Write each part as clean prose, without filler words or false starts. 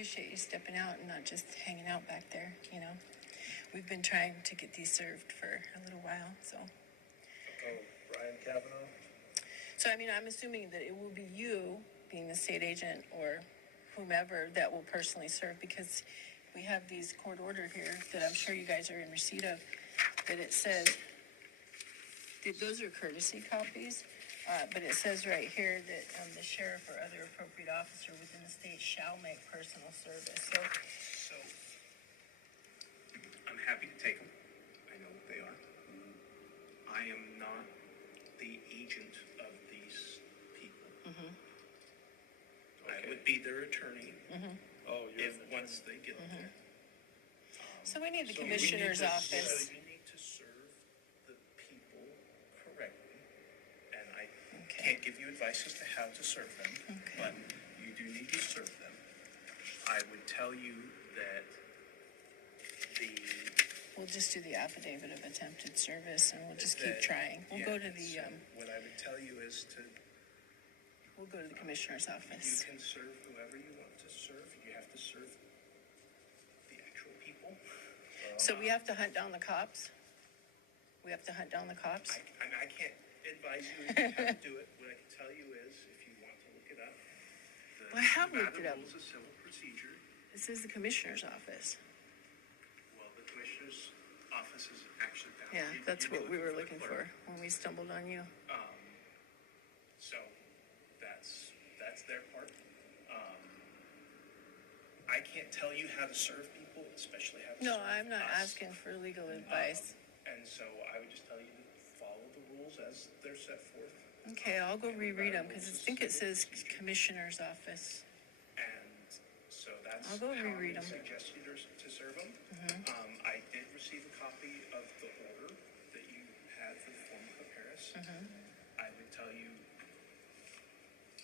appreciate you stepping out and not just hanging out back there, you know. We've been trying to get these served for a little while, so. Oh, Brian Kavanaugh? So, I mean, I'm assuming that it will be you, being the state agent, or whomever that will personally serve, because we have these court order here that I'm sure you guys are in receipt of, that it says, those are courtesy copies, but it says right here that the sheriff or other appropriate officer within the state shall make personal service. So, I'm happy to take them. I know what they are. I am not the agent of these people. Mm-hmm. I would be their attorney Oh, you're if once they get there. So we need the So we commissioner's need to- office. So you need to serve the people correctly, and I can't give you advice as to how to serve them, but you do need to serve them. I would tell you that We'll just do the affidavit of attempted service, and we'll just keep that- trying. We'll yeah, go to the so what I would tell you is we'll go to the commissioner's you office. can serve whoever you want to serve. You have to serve the actual people. So we have to hunt down the cops. We have to hunt down the cops. I can't advise you how to do it. What I can tell you is, if you want to look it up, Well, I have looked it up. Nevada Rules of Civil Procedure. This is the commissioner's office. Well, the commissioner's office is actually down. Yeah, that's You'd be what we were the looking clerk. for when we stumbled on you. So that's their part. I can't tell you how to serve people, especially how to No, serve I'm not us. asking for legal advice. And so I would just tell you to follow the rules as they're set forth. Okay, I'll go reread them, because I think it says commissioner's office. And so that's I'll go how I reread would 'em. suggest you to serve them. I did receive a copy of the order that you had for the form of Paris. I would tell you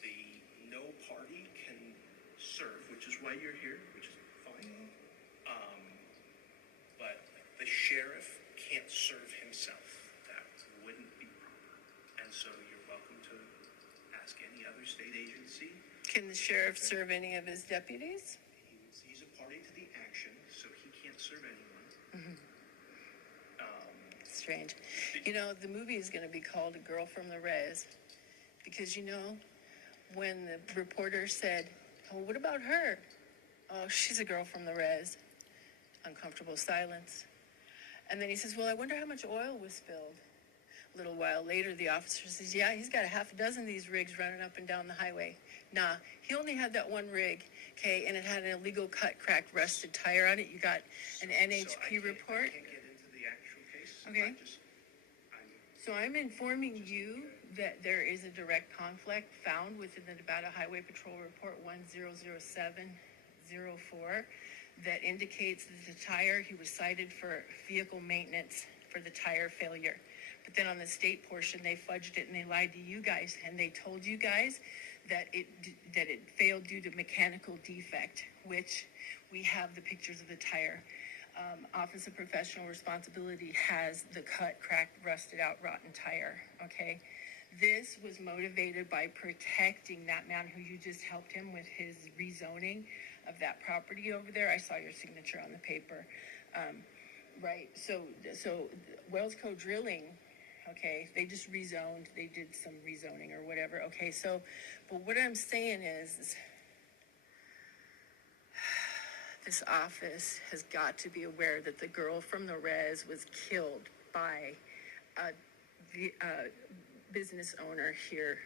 the no party can serve, which is why you're here, which is fine. But the sheriff can't serve himself. That wouldn't be proper. And so you're welcome to ask any other state agency. Can the sheriff serve any of his deputies? He's a party to the action, so he can't serve anyone. Strange. You know, the movie is going to be called A Girl from the Res, because, you know, when the reporter said, oh, what about her? Oh, she's a girl from the res. Uncomfortable silence. And then he says, well, I wonder how much oil was spilled. A little while later, the officer says, yeah, he's got a half a dozen of these rigs running up and down the highway. Nah, he only had that one rig, okay, and it had an illegal cut, cracked, rusted tire on it. You got an NHP report. I can't get into the actual case. Okay. I'm So I'm informing you that there is a direct conflict found within the Nevada Highway Patrol Report 100704 that indicates that the tire, he was cited for vehicle maintenance for the tire failure. But then on the state portion, they fudged it and they lied to you guys, and they told you guys that it failed due to mechanical defect, which we have the pictures of the tire. Office of Professional Responsibility has the cut, cracked, rusted out, rotten tire, okay? This was motivated by protecting that man who you just helped him with his rezoning of that property over there. I saw your signature on the paper. Right, so Wells Co. Drilling, okay, they just rezoned, they did some rezoning or whatever, okay, so, but what I'm saying is this office has got to be aware that the girl from the res was killed by a business owner here,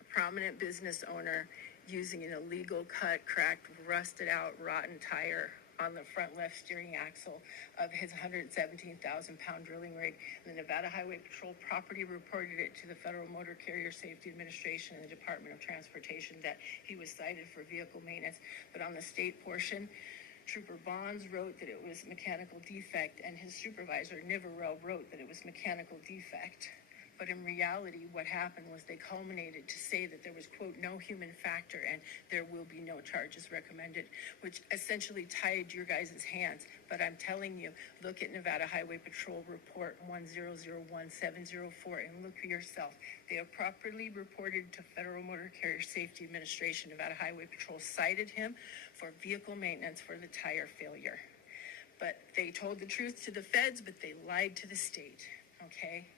a prominent business owner, using an illegal cut, cracked, rusted out, rotten tire on the front left steering axle of his 117,000-pound drilling rig. The Nevada Highway Patrol property reported it to the Federal Motor Carrier Safety Administration and the Department of Transportation that he was cited for vehicle maintenance. But on the state portion, Trooper Bonds wrote that it was mechanical defect, and his supervisor, Niverell, wrote that it was mechanical defect. But in reality, what happened was they culminated to say that there was, quote, no human factor and there will be no charges recommended, which essentially tied your guys' hands. But I'm telling you, look at Nevada Highway Patrol Report 1001704 and look for yourself. They have properly reported to Federal Motor Carrier Safety Administration. Nevada Highway Patrol cited him for vehicle maintenance for the tire failure. But they told the truth to the feds, but they lied to the state, okay?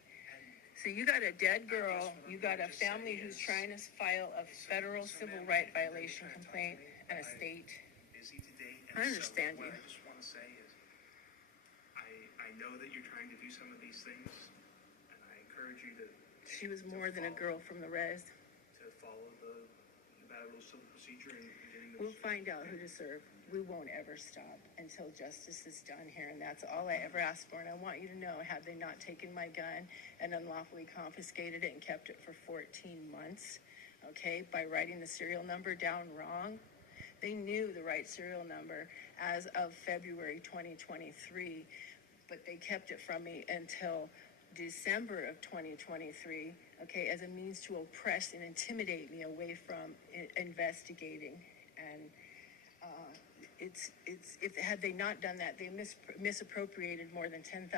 So you got a dead girl, you got a family who's trying to file a federal civil right violation complaint and a state. Busy today, I understand you. What I just want to say is, I know that you're trying to do some of these things, and I encourage you to She was more than a girl from the res. follow the Nevada Rules of Civil Procedure and getting those. We'll find out who to serve. We won't ever stop until justice is done here, and that's all I ever asked for. And I want you to know, had they not taken my gun and unlawfully confiscated it and kept it for 14 months, okay, by writing the serial number down wrong, they knew the right serial number as of February 2023, but they kept it from me until December of 2023, okay, as a means to oppress and intimidate me away from investigating. And if had they not done that, they misappropriated more than $10,000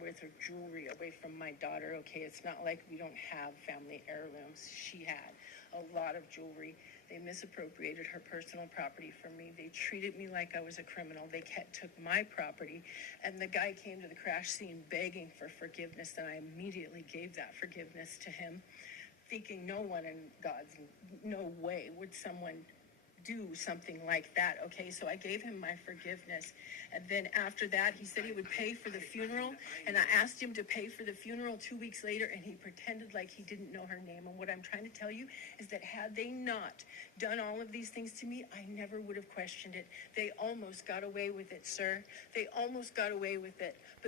worth of jewelry away from my daughter. Okay, it's not like we don't have family heirlooms. She had a lot of jewelry. They misappropriated her personal property from me. They treated me like I was a criminal. They took my property, and the guy came to the crash scene begging for forgiveness, and I immediately gave that forgiveness to him, thinking no one in God's no way would someone do something like that, okay? So I gave him my forgiveness, and then after that, he said he would pay for the funeral, and I asked him to pay for the funeral 2 weeks later, and he pretended like he didn't know her name. And what I'm trying to tell you is that had they not done all of these things to me, I never would have questioned it. They almost got away with it, sir. They almost got away with it. But